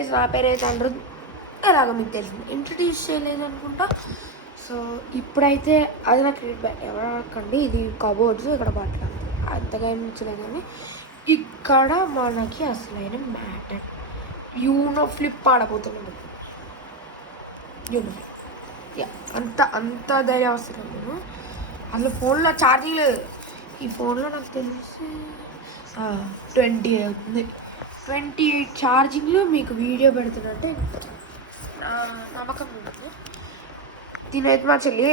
Guys, నా పేరు అయితే అనిరుద్. ఎలాగో మీకు తెలిసింది, ఇంట్రడ్యూస్ చేయలేదు అనుకుంటా. సో ఇప్పుడైతే అది నాకు ఫీడ్బ్యాక్ ఎవరకండి, ఇది కబోర్డ్స్ ఇక్కడ బట్టలు అంతగా ఏం నచ్చలేదు. కానీ ఇక్కడ మనకి అసలైన మ్యాటర్ యూనో ఫ్లిప్ ఆడబోతున్నాడు. యూనో ఫ్లిప్ అంత ధైర్యం అవసరం నేను. అసలు ఫోన్లో ఛార్జింగ్ లేదు. ఈ ఫోన్లో నాకు తెలిసి 20 అవుతుంది. 28 ఛార్జింగ్లో మీకు వీడియో పెడుతున్నట్టే నమ్మకం ఉంటుంది. తినైతే మా చెల్లి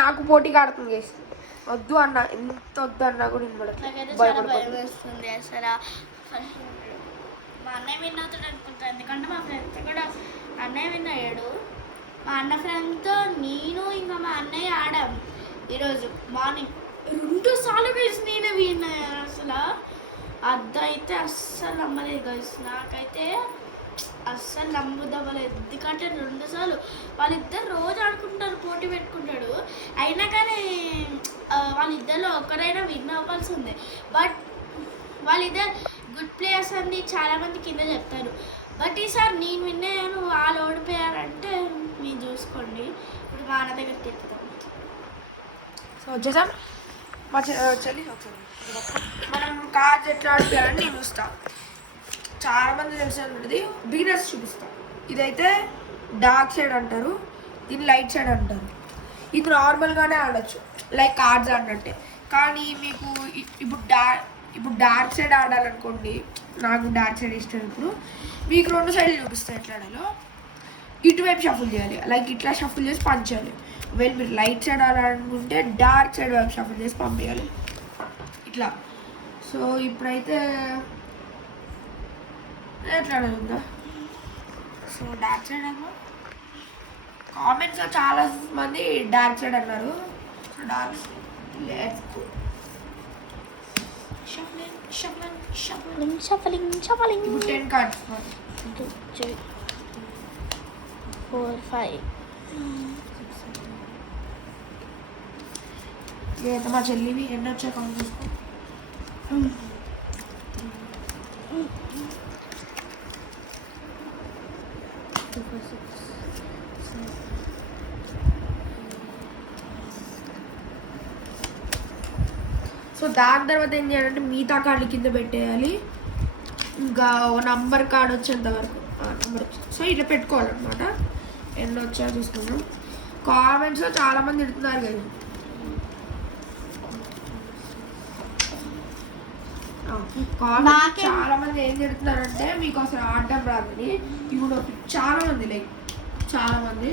నాకు పోటీ ఆడుతుంది చేస్తుంది. వద్దు అన్న, ఎంత వద్దు అన్నా కూడా భయపడుతుంది అసలు. మా అన్నయ్య విన్ అవుతాడు అనుకుంటాను, ఎందుకంటే మా ఫ్రెండ్స్ కూడా అన్నయ్య విన్ అయ్యాడు. మా అన్న ఫ్రెండ్తో నేను ఇంకా మా అన్నయ్య ఆడాం ఈరోజు మార్నింగ్ 2 సార్లు కలిసి నేనే విన్ అయ్యాను. అసలు అదైతే అస్సలు నమ్మలేదు గైస్, నాకైతే అస్సలు నమ్ముదవ్వలేదు. ఎందుకంటే 2 సార్లు వాళ్ళిద్దరు రోజు ఆడుకుంటారు, పోటీ పెట్టుకుంటాడు. అయినా కానీ వాళ్ళిద్దరిలో ఒకరైనా విన్ అవ్వాల్సి ఉంది. బట్ వాళ్ళిద్దరు గుడ్ ప్లేయర్స్ అని చాలామంది కింద చెప్తారు. బట్ ఈసారి నేను విన్ అయ్యాను, వాళ్ళు ఓడిపోయారంటే మీరు చూసుకోండి. ఇప్పుడు మా అన్న దగ్గరికి వెళ్తాం. సో వచ్చేసాం మా చెల్లి. మనం కార్డ్స్ ఎట్లా ఆడిపోయారని నేను చూస్తాను. చాలామంది తెలిసినది బిగినర్స్ చూపిస్తాం. ఇదైతే డార్క్ సైడ్ అంటారు, దీన్ని లైట్ సైడ్ అంటారు. ఇది నార్మల్గానే ఆడచ్చు, లైక్ కార్డ్స్ ఆడినట్టే. కానీ మీకు ఇప్పుడు డార్క్ సైడ్ ఆడాలనుకోండి, నాకు డార్క్ సైడ్ ఇష్టం. ఇప్పుడు మీకు 2 సైడ్లు చూపిస్తాను ఎట్లా ఆడాలో. ఇటువైపు షఫుల్ చేయాలి, లైక్ ఇట్లా షఫుల్ చేసి పంచాలి. ఒకవేళ మీరు లైట్ సైడ్ ఆడాలనుకుంటే డార్క్ సైడ్ వైపు షఫుల్ చేసి పంపించాలి ఇట్లా. సో ఇప్పుడైతే ఎట్లా ఆడాలి. సో డార్క్ సైడ్ అన్నా కామెంట్స్లో చాలా మంది డార్క్ సైడ్ అన్నారు. So dark let's go. Shuffling 10 cards 2 3 4 5. లేదా మా చెల్లివి ఎన్ని వచ్చాయి కౌంట్ చేసుకో. సో దాని తర్వాత ఏం చేయాలంటే మిగతా కార్డు కింద పెట్టేయాలి. ఇంకా నంబర్ కార్డ్ వచ్చేంత వరకు నంబర్ వచ్చింది. సో ఇట్లా పెట్టుకోవాలన్నమాట. ఎన్ని వచ్చాయో చూసుకున్నాం. కామెంట్స్లో చాలామంది తిడుతున్నారు కదా, చాలా మంది ఏం తిడుతున్నారంటే మీకు అసలు ఆడడం రాదని. ఇప్పుడు చాలా మంది లైక్ చాలా మంది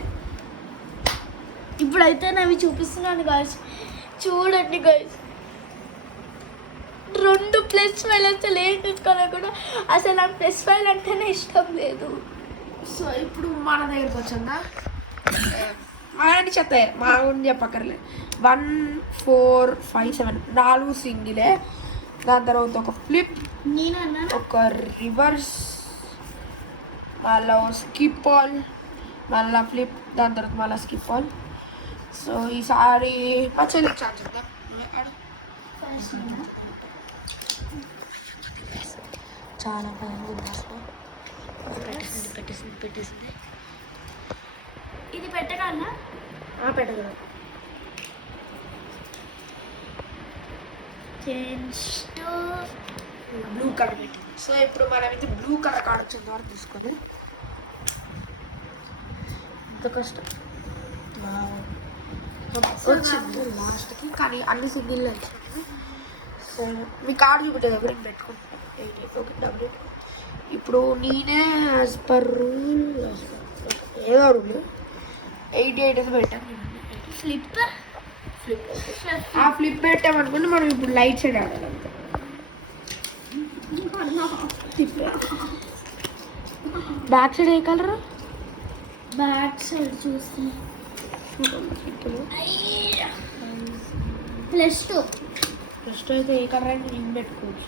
ఇప్పుడైతే నేను చూపిస్తున్నాను గాయస్, చూడండి గాయస్. 2 +5 అసలు ఏం చూసుకోవాలి కూడా. అసలు నాకు +5 అంటేనే ఇష్టం లేదు. సో ఇప్పుడు మన దగ్గరకు వచ్చిందా అలాంటి చెత్త మా ఊరిని చెప్పక్కర్లేదు. 1 4 5 7 4 సింగిలే. దాని తర్వాత ఒక ఫ్లిప్, ఒక రివర్స్, మళ్ళీ స్కిప్ ఆల్, మళ్ళీ ఫ్లిప్, దాని తర్వాత మళ్ళీ స్కిప్ ఆల్. సో ఈసారి మా చెల్లికి ఛాన్స్ ఉందా? చాలా పెట్టేసింది. ఇది పెట్టగలనా? పెట్టగలను. బ్లూ కలర్ పెట్టి. సో ఇప్పుడు మనమైతే బ్లూ కలర్ కార్డ్ వచ్చింది వరకు తీసుకొని ఎంత కష్టం వచ్చింది లాస్ట్కి. కానీ అన్ని సింగిల్ వచ్చింది. సో మీ కార్డు చూపెట్టేది ఒకటి పెట్టుకుంటాను. 88 ఇప్పుడు నేనే యాజ్ పర్ రూల్ ఏదో రూల్ 88 అని పెట్టాను. ఫ్లిప్ ఆ ఫ్లిప్ పెట్టామనుకుంటే మనం ఇప్పుడు లైట్ సైడ్ ఆడాలంటే బ్యాక్ సైడ్ ఏ కలర్? బ్యాక్ సైడ్ చూస్తే +2 అయితే ఏ కలర్ అయితే నేను పెట్టుకోవచ్చు.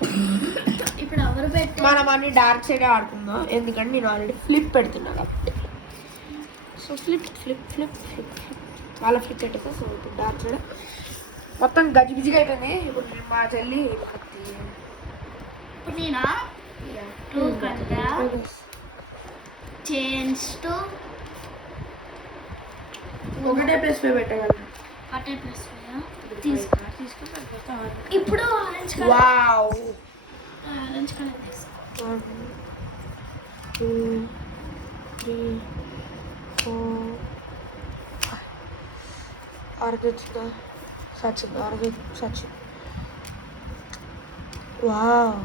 ఇప్పుడు ఎవరు పెట్టి మనం అన్ని డార్క్ సైడ్ ఆడుకుందాం, ఎందుకంటే నేను ఆల్రెడీ ఫ్లిప్ పెడుతున్నా కాబట్టి. సో ఫ్లిప్ వాళ్ళ ఫ్లిప్ పెట్టేస్తా. సో ఇప్పుడు డార్క్ సైడ్ మొత్తం గజిబిజిగా అయిపోయింది. ఇప్పుడు మా చెల్లి నేనా 2 కదా చేంజ్ టు ఒకటే ప్లేస్లో పెట్టగలను. అటే ప్లస్ తీసుకో. ఇప్పుడు orange colour wow. Orange colour తీసుకో. 1 2 3 4 అర్గచ్చుగా సచిన్ సచిన్. వావ్.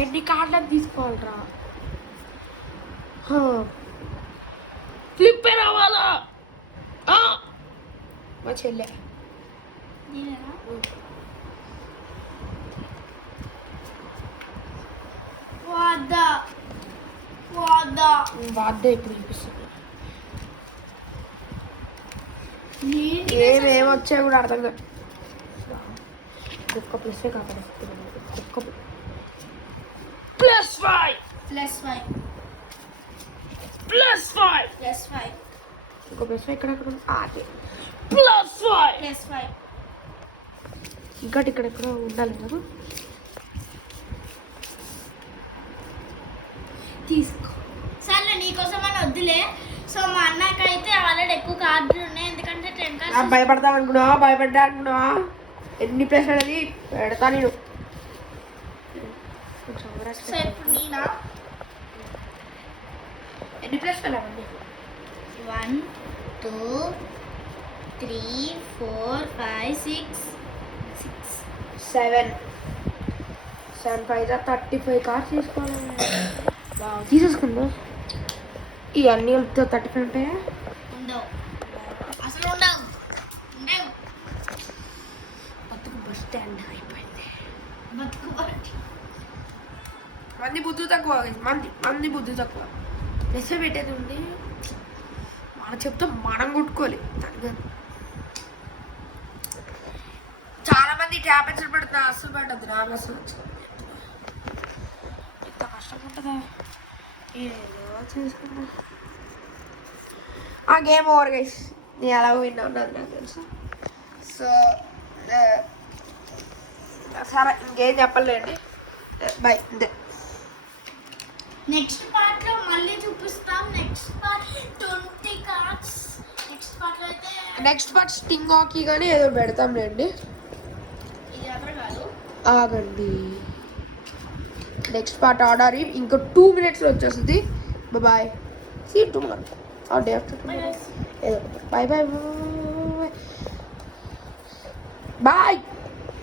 ఎన్ని కార్డులకు తీసుకోవాలరా? ఫ్లిప్ రావాలా? మా చెల్లె నేనేనా? వాద్దా వాద్దా ఇప్పుడు చూపిస్తుంది. ఏమేమొచ్చాయి కూడా అర్థం కాదు. ఒక్క ప్లస్వే కాపాడు. ఒక్క +5 ఇంకో ప్లస్ ఇక్కడ అదే +5 ఇంకటి ఇక్కడ ఉండాలి కదా. తీసుకో. సర్లే నీకోసం అని వద్దులే. సో మా అన్నకైతే ఆల్రెడీ ఎక్కువ కార్డులు ఉన్నాయి, ఎందుకంటే 10 కార్డ్స్. భయపడతా అనుకున్నా ఎన్ని ప్లేస్ అనేది పెడతా నేను. సో ఇప్పుడు నేనా ఎన్ని ప్లేస్ వెళ్ళామండి? 1 2 3 4 5 6 7 5 35 కార్డ్స్ తీసుకోవాలి. తీసేసుకుందా? ఇవన్నీ కలిపితే 35 ఉంటాయా? ఉండవు, అసలు ఉండవు. బతుకు బస్ స్టాండ్ అయిపోయింది. బతుకు మంది బుద్ధి తక్కువ. మంది బుద్ధి తక్కువ. మెసేజ్ పెట్టేది ఉంది, మనం చెప్తే మనం కొట్టుకోవాలి. చాలా మంది ట్యాప్ ఎక్కడ పెడుతున్నా అసలు పడ్డది. నాకు అసలు ఎంత కష్టం ఉంటుందా? ఏదో చేసుకున్నా. ఆ గేమ్ ఓవర్ గైస్. నేను ఎలా విన్నా ఉన్నది నాకు తెలుసు. సో సరే ఇంకేం చెప్పలేండి. బాయ్. అంతే. నెక్స్ట్ పార్ట్ లో మళ్ళీ చూపిస్తాం. Next part 20 cards. Next part లో అయితే నెక్స్ట్ పార్ట్ స్టింగ్ హాకీ కానీ ఏదో పెడతాంలేండి. ఇది అక్కడ కాదు, ఆగండి. నెక్స్ట్ పార్ట్ ఆర్డర్ ఇంకో 2 minutesలో వచ్చేస్తుంది. Bye. See you tomorrow or day after tomorrow. ఏదో బాయ్ బాయ్ బాయ్.